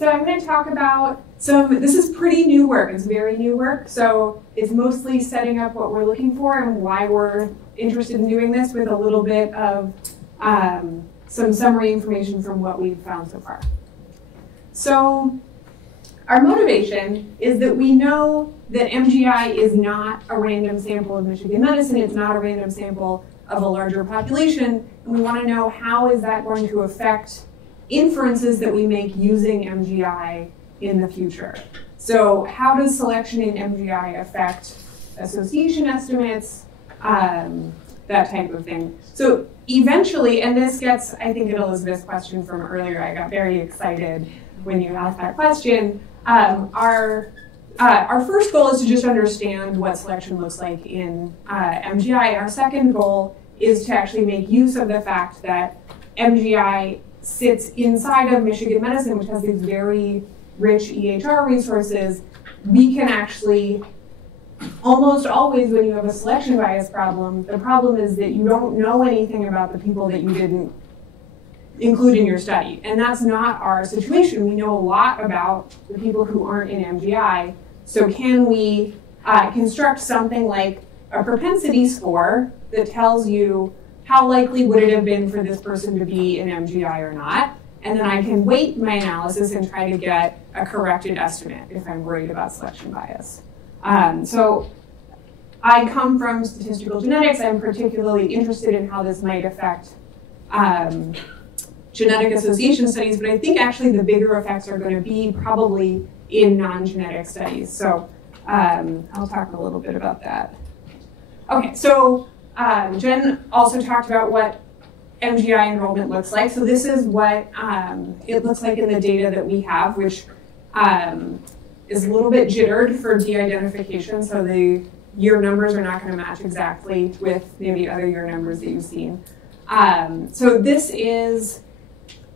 So I'm going to talk about this is pretty new work. It's very new work. So it's mostly setting up what we're looking for and why we're interested in doing this, with a little bit of some summary information from what we've found so far. So our motivation is that we know that MGI is not a random sample of Michigan medicine. It's not a random sample of a larger population. And we want to know, how is that going to affect inferences that we make using MGI in the future? So how does selection in MGI affect association estimates, that type of thing? So eventually, and this gets, I think, at Elizabeth's question from earlier, I got very excited when you asked that question. Our first goal is to just understand what selection looks like in MGI. Our second goal is to actually make use of the fact that MGI sits inside of Michigan medicine, which has these very rich EHR resources. We can actually, almost always when you have a selection bias problem, the problem is that you don't know anything about the people that you didn't include in your study. And that's not our situation. We know a lot about the people who aren't in MGI. So can we construct something like a propensity score that tells you how likely would it have been for this person to be in MGI or not? And then I can weight my analysis and try to get a corrected estimate if I'm worried about selection bias. So I come from statistical genetics. I'm particularly interested in how this might affect genetic association studies, but I think actually the bigger effects are going to be probably in non-genetic studies. So I'll talk a little bit about that. Okay, so Jen also talked about what MGI enrollment looks like. So this is what it looks like in the data that we have, which is a little bit jittered for de-identification. So the year numbers are not going to match exactly with maybe other year numbers that you've seen. So this is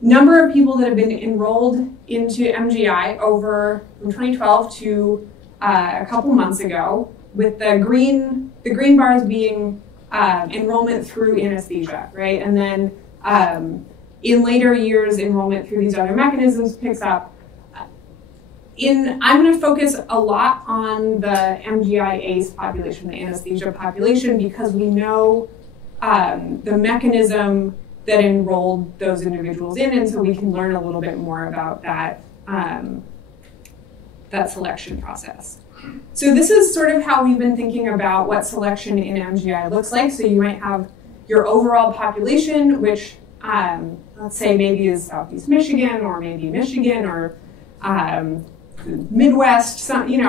number of people that have been enrolled into MGI over from 2012 to a couple months ago, with the green bars being enrollment through anesthesia, right? And then in later years, enrollment through these other mechanisms picks up. I'm going to focus a lot on the MGI ACE population, the anesthesia population, because we know the mechanism that enrolled those individuals in, and so we can learn a little bit more about that, that selection process. So this is sort of how we've been thinking about what selection in MGI looks like. So you might have your overall population, which let's say maybe is Southeast Michigan, or maybe Michigan, or Midwest, something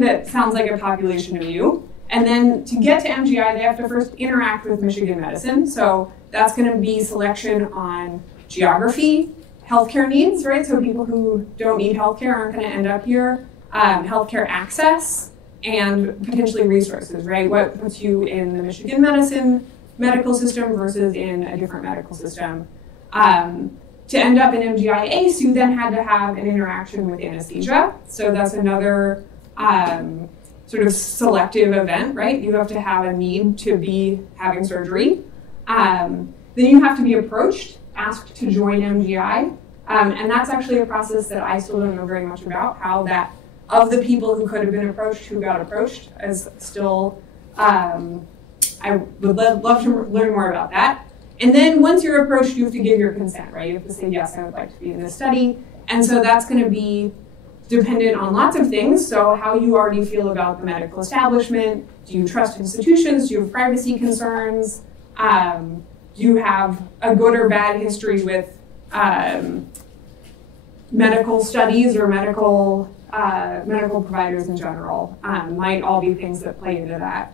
that sounds like a population of you. And then to get to MGI, they have to first interact with Michigan medicine. So that's going to be selection on geography, healthcare needs, right? So people who don't need healthcare aren't going to end up here. Healthcare access, and potentially resources, right? What puts you in the Michigan medicine medical system versus in a different medical system. To end up in MGI ACE, you then had to have an interaction with anesthesia. So that's another sort of selective event, right? You have to have a need to be having surgery. Then you have to be approached, asked to join MGI. And that's actually a process that I still don't know very much about, how that, of the people who could have been approached, who got approached, is still, I would love to learn more about that. And then once you're approached, you have to give your consent, right? You have to say, yes, I would like to be in this study. And so that's going to be dependent on lots of things. So how you already feel about the medical establishment. Do you trust institutions? Do you have privacy concerns? Do you have a good or bad history with medical studies or medical providers in general? Might all be things that play into that.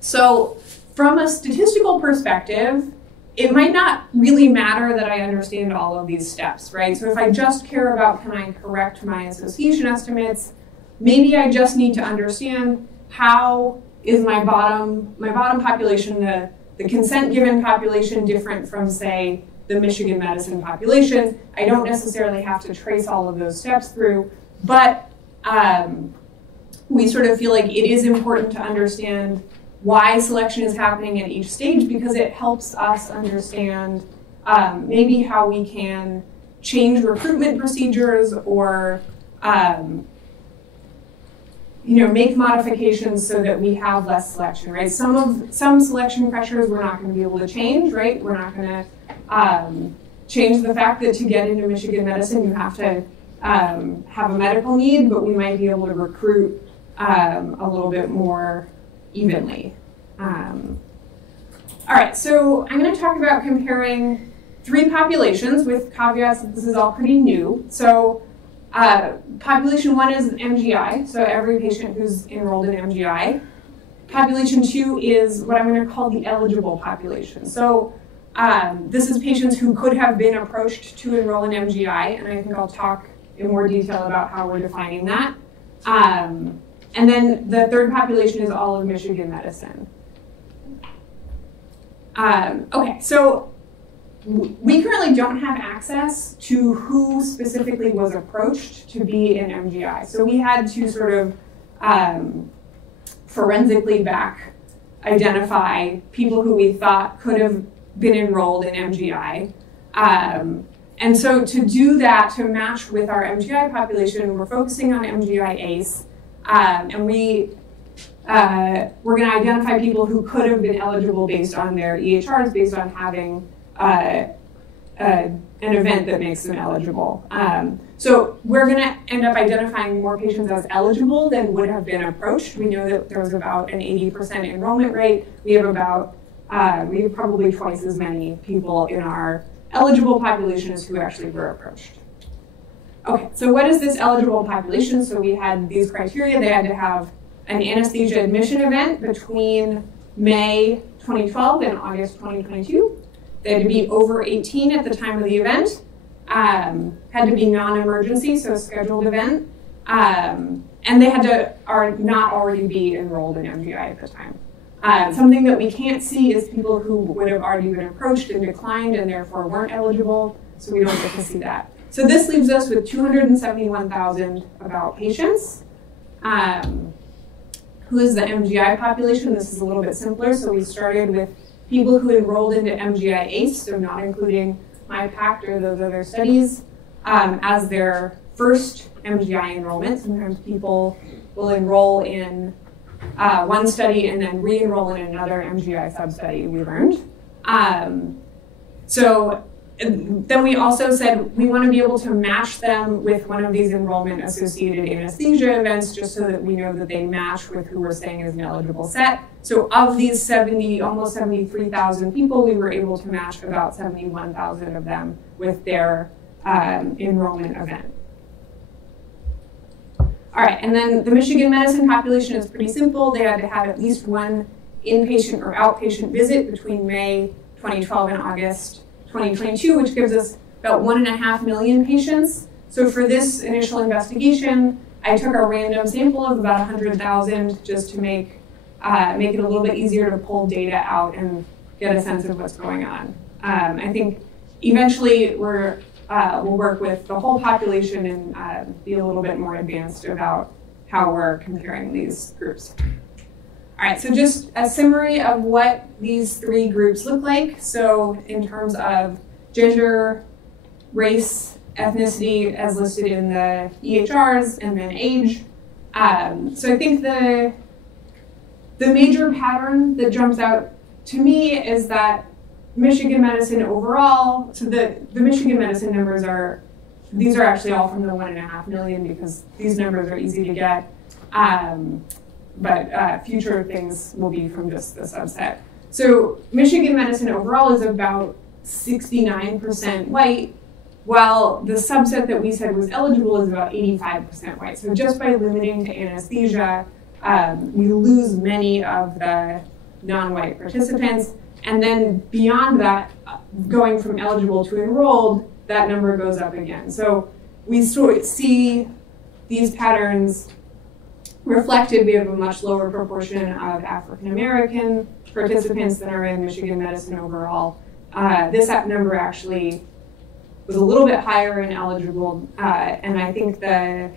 So from a statistical perspective, it might not really matter that I understand all of these steps, right? So if I just care about, can I correct my association estimates, maybe I just need to understand how is my bottom population, the consent given population, different from, say, the Michigan medicine population. I don't necessarily have to trace all of those steps through, but we sort of feel like it is important to understand why selection is happening at each stage, because it helps us understand maybe how we can change recruitment procedures or make modifications so that we have less selection, right? Some selection pressures we're not going to be able to change, right? We're not going to change the fact that to get into Michigan medicine you have to have a medical need, but we might be able to recruit a little bit more evenly. All right, so I'm going to talk about comparing 3 populations with caveats that this is all pretty new. So population 1 is MGI, so every patient who's enrolled in MGI. Population 2 is what I'm going to call the eligible population. So this is patients who could have been approached to enroll in MGI, and I think I'll talk in more detail about how we're defining that. And then the third population is all of Michigan medicine. Okay, so we currently don't have access to who specifically was approached to be in MGI. So we had to sort of forensically back identify people who we thought could have been enrolled in MGI. And so to do that, to match with our MGI population, we're focusing on MGI ACE, and we're going to identify people who could have been eligible based on their EHRs, based on having an event that makes them eligible. So we're going to end up identifying more patients as eligible than would have been approached. We know that there was about an 80% enrollment rate. We have probably twice as many people in our eligible population as who actually were approached. Okay, so what is this eligible population? So we had these criteria. They had to have an anesthesia admission event between May 2012 and August 2022. They had to be over 18 at the time of the event. Had to be non-emergency, so a scheduled event. And they had to not already be enrolled in MGI at the time. Something that we can't see is people who would have already been approached and declined and therefore weren't eligible, so we don't get to see that. So this leaves us with 271,000 about patients. Who is the MGI population? This is a little bit simpler. So we started with people who enrolled into MGI ACE, so not including MyPact or those other studies, as their first MGI enrollment. Sometimes people will enroll in one study and then re-enroll in another MGI sub-study, we learned. Then we also said we want to be able to match them with one of these enrollment-associated anesthesia events just so that we know that they match with who we're saying is an eligible set. So of these almost 73,000 people, we were able to match about 71,000 of them with their enrollment event. All right, and then the Michigan medicine population is pretty simple. They had to have at least one inpatient or outpatient visit between May 2012 and August 2022, which gives us about 1.5 million patients. So for this initial investigation, I took a random sample of about 100,000 just to make it a little bit easier to pull data out and get a sense of what's going on. I think eventually we'll work with the whole population and be a little bit more advanced about how we're comparing these groups. All right, so just a summary of what these 3 groups look like. So in terms of gender, race, ethnicity, as listed in the EHRs, and then age. So I think the major pattern that jumps out to me is that Michigan medicine overall, so the Michigan medicine numbers these are actually all from the 1.5 million because these numbers are easy to get. But future things will be from just the subset. So Michigan medicine overall is about 69% white, while the subset that we said was eligible is about 85% white. So just by limiting to anesthesia, we lose many of the non-white participants. And then beyond that, going from eligible to enrolled, that number goes up again. So we see these patterns reflected. We have a much lower proportion of African American participants than are in Michigan medicine overall. This number actually was a little bit higher in eligible, and I think the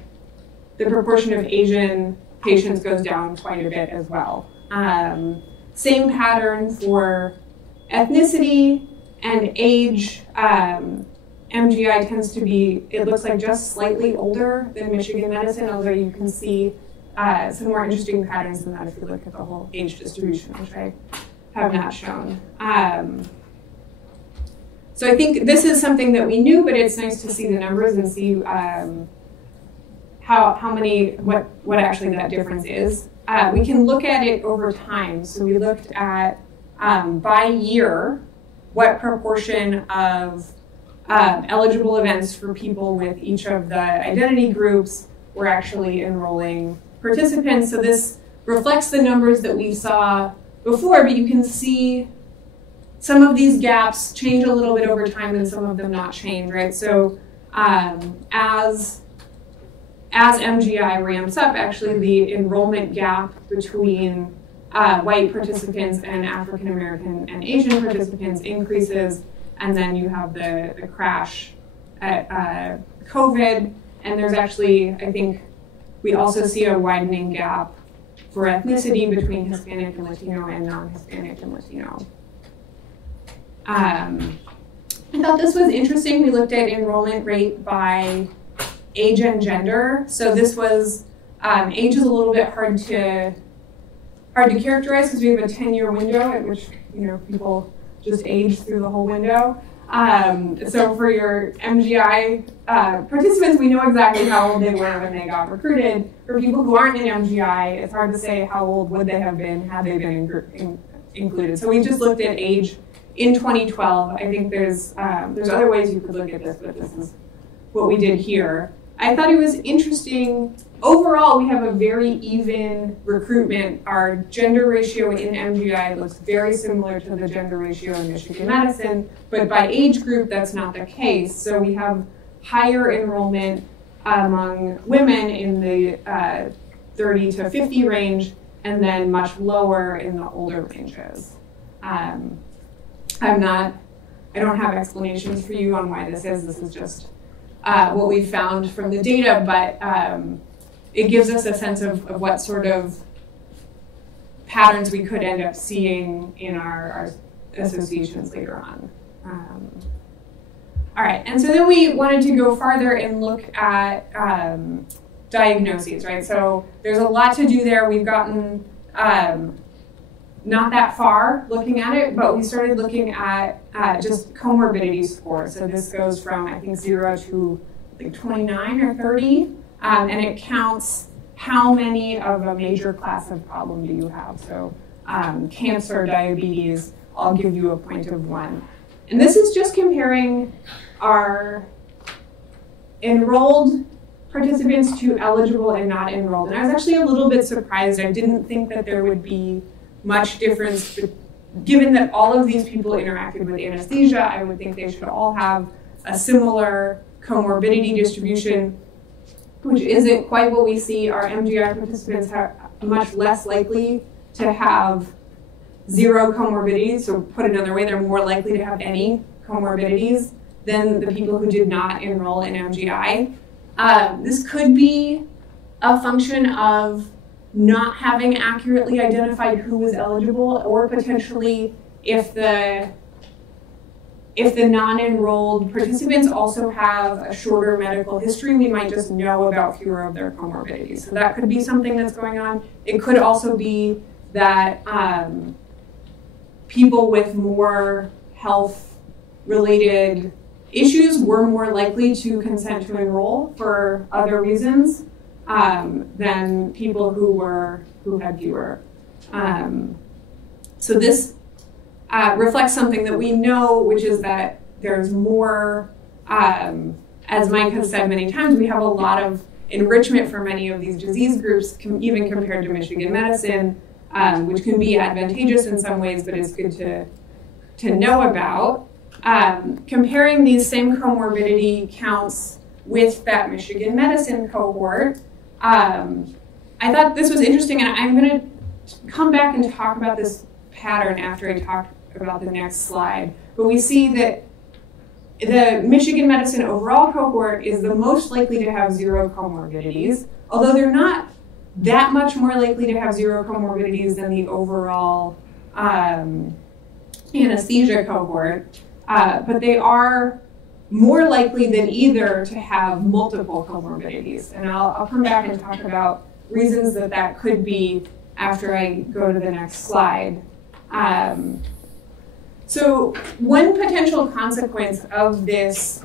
proportion of Asian patients goes down quite a bit as well. Same pattern for ethnicity and age, and MGI tends to be, it looks like just slightly older than Michigan medicine, although you can see some more interesting patterns than that if you look at the whole age distribution, which I have not shown. So I think this is something that we knew, but it's nice to see the numbers and see what actually that difference is. We can look at it over time. So we looked at by year, what proportion of eligible events for people with each of the identity groups were actually enrolling participants. So this reflects the numbers that we saw before, but you can see some of these gaps change a little bit over time and some of them not change, right? So as MGI ramps up, actually the enrollment gap between white participants and African American and Asian participants increases, and then you have the crash at COVID, and there's actually, I think, we also see a widening gap for ethnicity between Hispanic and Latino and non-Hispanic and Latino. I thought this was interesting. We looked at enrollment rate by age and gender. So this was, age is a little bit hard to characterize because we have a 10-year window at which people just age through the whole window. So for your MGI participants, we know exactly how old they were when they got recruited. For people who aren't in MGI, it's hard to say how old would they have been had they been included. So we just looked at age in 2012. I think there's other ways you could look at this, but this is what we did here. I thought it was interesting. Overall, we have a very even recruitment. Our gender ratio in MGI looks very similar to the gender ratio in Michigan medicine, but by age group, that's not the case. So we have higher enrollment among women in the 30 to 50 range, and then much lower in the older ranges. I don't have explanations for you on why this is. This is just what we found from the data, but it gives us a sense of what sort of patterns we could end up seeing in our associations later on. All right, and so then we wanted to go farther and look at diagnoses, right? So there's a lot to do there. We've gotten not that far looking at it, but we started looking at just comorbidity scores. So this goes from, I think, 0 to like 29 or 30, and it counts how many of a major class of problem do you have. So cancer, diabetes, I'll give you a point of 1. And this is just comparing our enrolled participants to eligible and not enrolled. And I was actually a little bit surprised. I didn't think that there would be much difference, given that all of these people interacted with anesthesia. I would think they should all have a similar comorbidity distribution, which isn't quite what we see. Our MGI participants are much less likely to have 0 comorbidities. So put another way, they're more likely to have any comorbidities than the people who did not enroll in MGI. This could be a function of not having accurately identified who was eligible, or potentially if the non-enrolled participants also have a shorter medical history, we might just know about fewer of their comorbidities. So that could be something that's going on. It could also be that people with more health-related issues were more likely to consent to enroll for other reasons than people who had fewer. So this reflects something that we know, which is that there's more, as Mike has said many times, we have a lot of enrichment for many of these disease groups, even compared to Michigan medicine, which can be advantageous in some ways, but it's good to know about. Comparing these same comorbidity counts with that Michigan medicine cohort, I thought this was interesting, and I'm going to come back and talk about this pattern after I talk about the next slide. But we see that the Michigan medicine overall cohort is the most likely to have 0 comorbidities, although they're not that much more likely to have 0 comorbidities than the overall anesthesia cohort. But they are more likely than either to have multiple comorbidities. And I'll come back and talk about reasons that that could be after I go to the next slide. So one potential consequence of this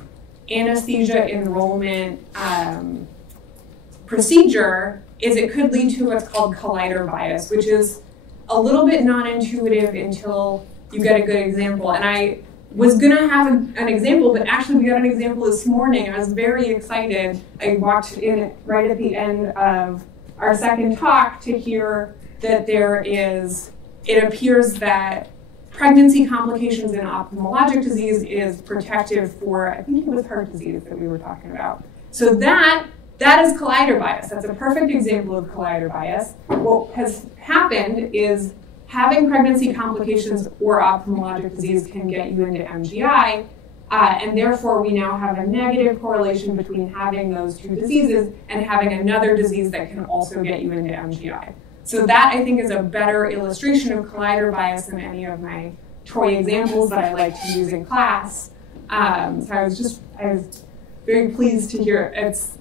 anesthesia enrollment procedure is it could lead to what's called collider bias, which is a little bit non-intuitive until you get a good example. And I was gonna have an example, but actually we got an example this morning. I was very excited. I walked in right at the end of our second talk to hear that it appears that pregnancy complications in ophthalmologic disease is protective for, I think it was heart disease that we were talking about. So that is collider bias. That's a perfect example of collider bias. What has happened is having pregnancy complications or ophthalmologic disease can get you into MGI, and therefore we now have a negative correlation between having those two diseases and having another disease that can also get you into MGI. So that, I think, is a better illustration of collider bias than any of my toy examples that I like to use in class. So I was very pleased to hear it's,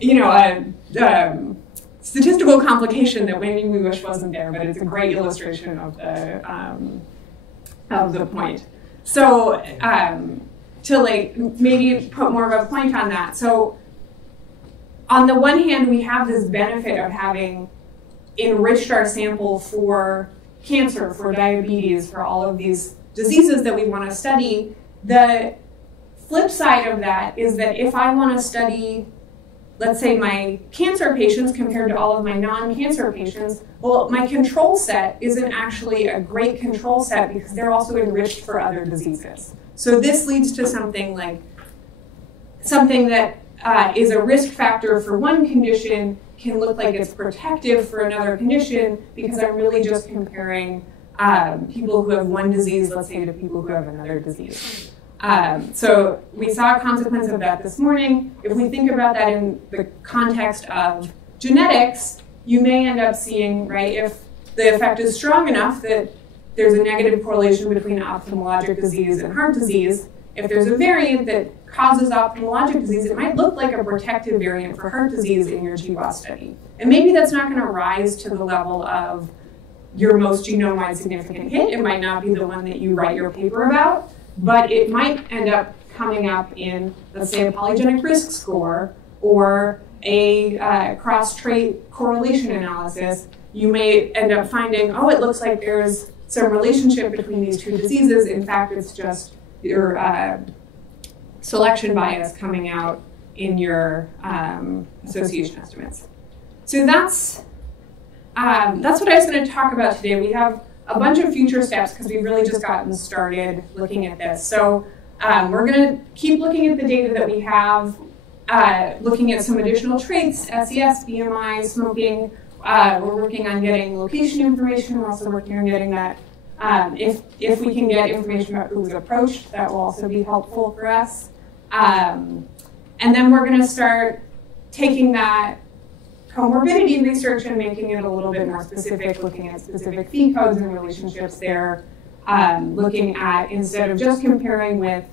a statistical complication that maybe we wish wasn't there, but it's a great illustration of the point. So to maybe put more of a point on that. So on the one hand, we have this benefit of having enriched our sample for cancer, for diabetes, for all of these diseases that we want to study. The flip side of that is that if I want to study, let's say, my cancer patients compared to all of my non-cancer patients, well, my control set isn't actually a great control set because they're also enriched for other diseases. So this leads to something that is a risk factor for one condition can look like it's protective for another condition because I'm really just comparing people who have one disease, let's say, to people who have another disease. So we saw a consequence of that this morning. If we think about that in the context of genetics, you may end up seeing, right, if the effect is strong enough that there's a negative correlation between ophthalmologic disease and heart disease, if there's a variant that causes ophthalmologic disease, it might look like a protective variant for heart disease in your GWAS study. And maybe that's not going to rise to the level of your most genome-wide significant hit. It might not be the one that you write your paper about, but it might end up coming up in, let's say, a polygenic risk score or a cross-trait correlation analysis. You may end up finding, oh, it looks like there's some relationship between these two diseases. In fact, it's just your selection bias coming out in your association estimates. So that's what I was going to talk about today. We have a bunch of future steps because we've really just gotten started looking at this. So we're going to keep looking at the data that we have, looking at some additional traits, SES, BMI, smoking. We're working on getting location information. We're also working on getting that. If we can get information about who was approached, that will also be helpful for us. And then we're going to start taking that comorbidity research and making it a little bit more specific, looking at specific fee codes and relationships there, looking at, instead of just comparing with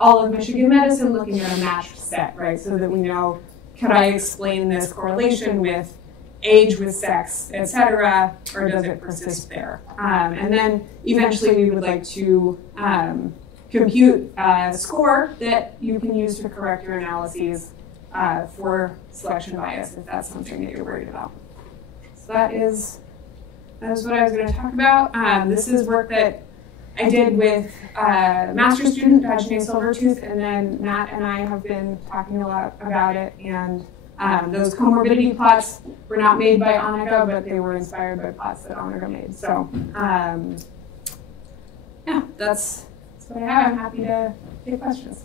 all of Michigan medicine, looking at a matched set, right? So that we know, could I explain this correlation with age, with sex, et cetera, or does it persist there? And then eventually we would like to compute a score that you can use to correct your analyses for selection bias, if that's something that you're worried about. So that is what I was going to talk about. This is work that I did with a master's student, Dajane Silvertooth, and then Matt and I have been talking a lot about it. And those comorbidity plots were not made by Annika, but they were inspired by plots that Annika made. So yeah, that's what I have. I'm happy to take questions.